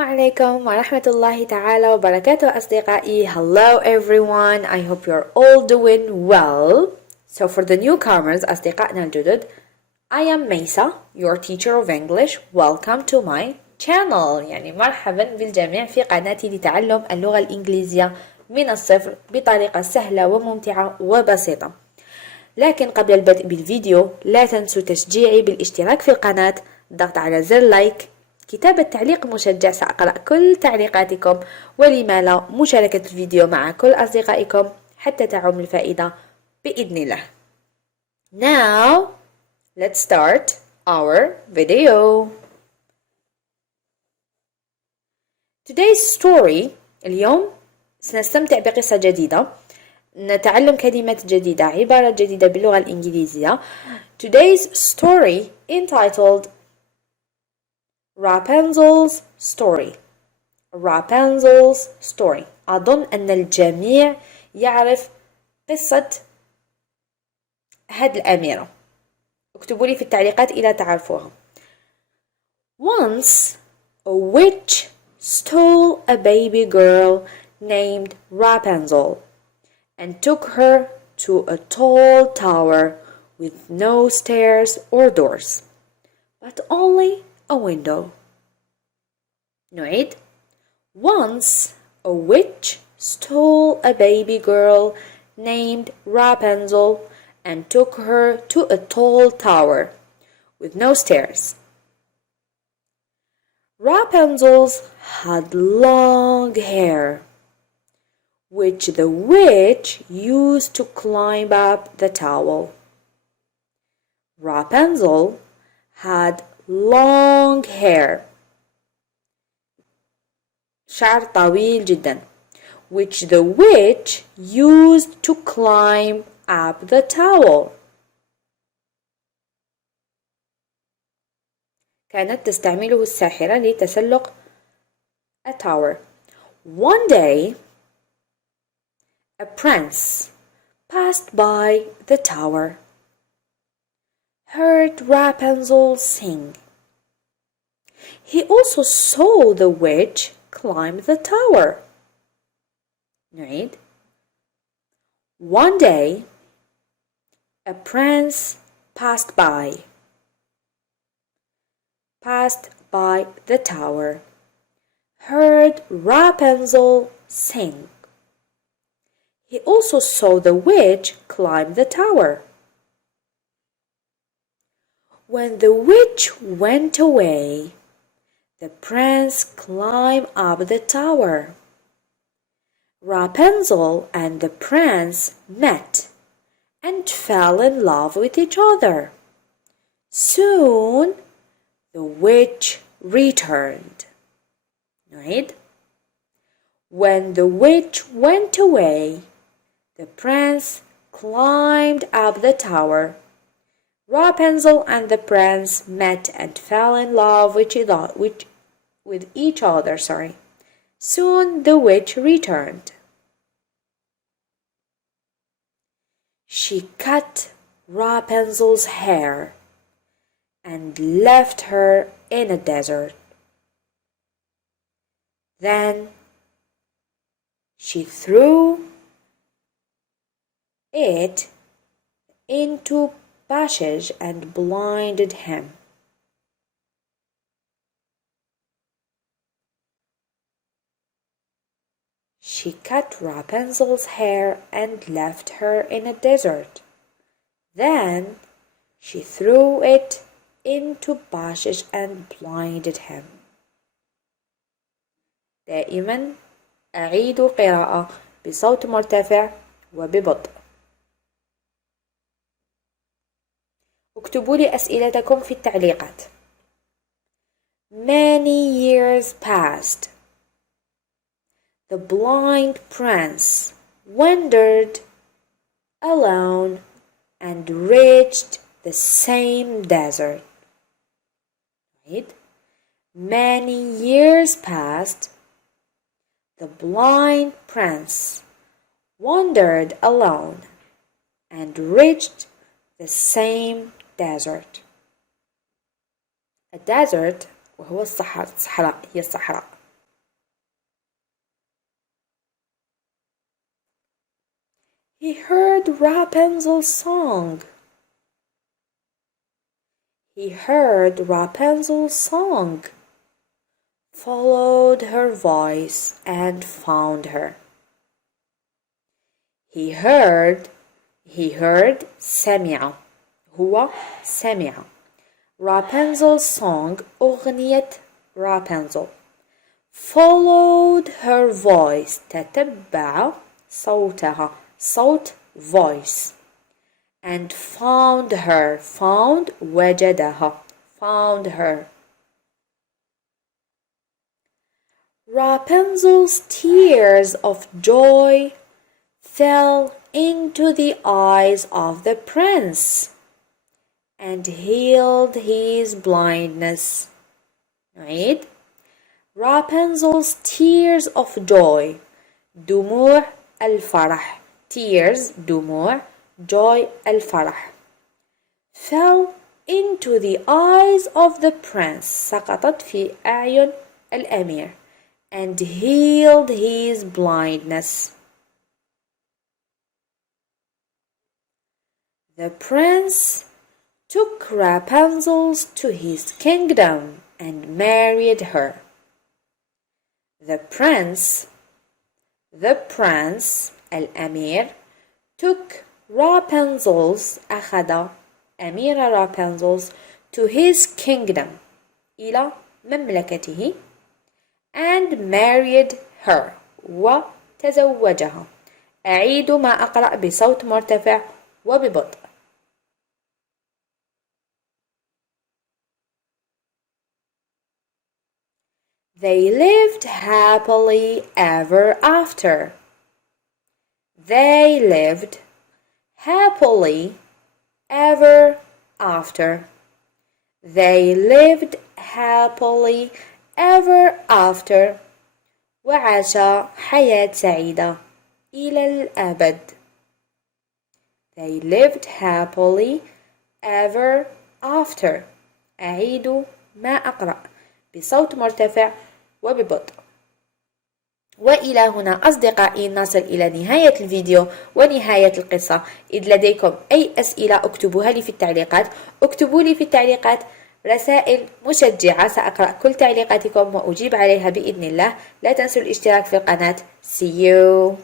عليكم ورحمة الله تعالى وبركاته أصدقائي. Hello everyone, I hope you're all doing well. So for the newcomers أصدقائنا الجدد, I am Mesa, your teacher of English. Welcome to my channel. يعني مرحبا بالجميع في قناتي لتعلم اللغة الإنجليزية من الصفر بطريقة سهلة وممتعة وبسيطة. لكن قبل البدء بالفيديو لا تنسوا تشجيعي بالاشتراك في القناة، الضغط على زر لايك، كتابة تعليق مشجع، سأقرأ كل تعليقاتكم، ولما لا مشاركة الفيديو مع كل أصدقائكم حتى تعم الفائدة بإذن الله. Now let's start our video. Today's story، اليوم سنستمتع بقصة جديدة، نتعلم كلمات جديدة، عبارة جديدة باللغة الإنجليزية. Today's story entitled Rapunzel's story. Rapunzel's story. أظن أن الجميع يعرف قصة هذه الأميرة. اكتبوا لي في التعليقات إذا تعرفوها. Once a witch stole a baby girl named Rapunzel and took her to a tall tower with no stairs or doors, but only a window. نعيد. Once a witch stole a baby girl named Rapunzel and took her to a tall tower with no stairs. Rapunzel had long hair, which the witch used to climb up the tower. Rapunzel had long hair, شعر طويل جدا, which the witch used to climb up the tower. كانت تستعمله الساحرة لتسلق a tower. One day, a prince passed by the tower, heard Rapunzel sing. He also saw the witch climb the tower. نعيد. One day, a prince passed by the tower, heard Rapunzel sing. He also saw the witch climb the tower. When the witch went away, the prince climbed up the tower. Rapunzel and the prince met and fell in love with each other. Soon, the witch returned. نعيد. When the witch went away, the prince climbed up the tower. Rapunzel and the prince met and fell in love with each other. Soon the witch returned. She cut Rapunzel's hair and left her in a desert. Then she threw it into bushes and blinded him. She cut Rapunzel's hair and left her in a desert. Then she threw it into bushes and blinded him. دائما أعيد قراءة بصوت مرتفع وببطء. اكتبوا لي أسئلتكم في التعليقات. Many years passed. The blind prince wandered alone and reached the same desert. Many years passed. The blind prince wandered alone and reached the same desert. A desert وهو الصحراء، هي الصحراء. He heard Rapunzel's song. He heard Rapunzel's song, followed her voice and found her. He heard سمع هو سمع Rapunzel's song أغنية Rapunzel, followed her voice تتبع صوتها صوت voice, and found her وجدها found her. Rapunzel's tears of joy fell into the eyes of the prince and healed his blindness. نعيد. Rapunzel's tears of joy دموع الفرح tears دموع joy الفرح fell into the eyes of the prince سقطت في أعين الأمير and healed his blindness. The prince took Rapunzel to his kingdom and married her. The prince الأمير took Rapunzel أخذ أميرة Rapunzel to his kingdom إلى مملكته and married her وتزوجها. أعيد ما أقرأ بصوت مرتفع وببطء. They lived happily ever after. They lived happily ever after. They lived happily ever after. وعاش حياة سعيدة إلى الأبد. They lived happily ever after. أعيد ما أقرأ بصوت مرتفع وببطء. وإلى هنا أصدقائي نصل إلى نهاية الفيديو ونهاية القصة. إذ لديكم أي أسئلة اكتبوها لي في التعليقات. اكتبوا لي في التعليقات رسائل مشجعة، سأقرأ كل تعليقاتكم وأجيب عليها بإذن الله. لا تنسوا الاشتراك في القناة. See you.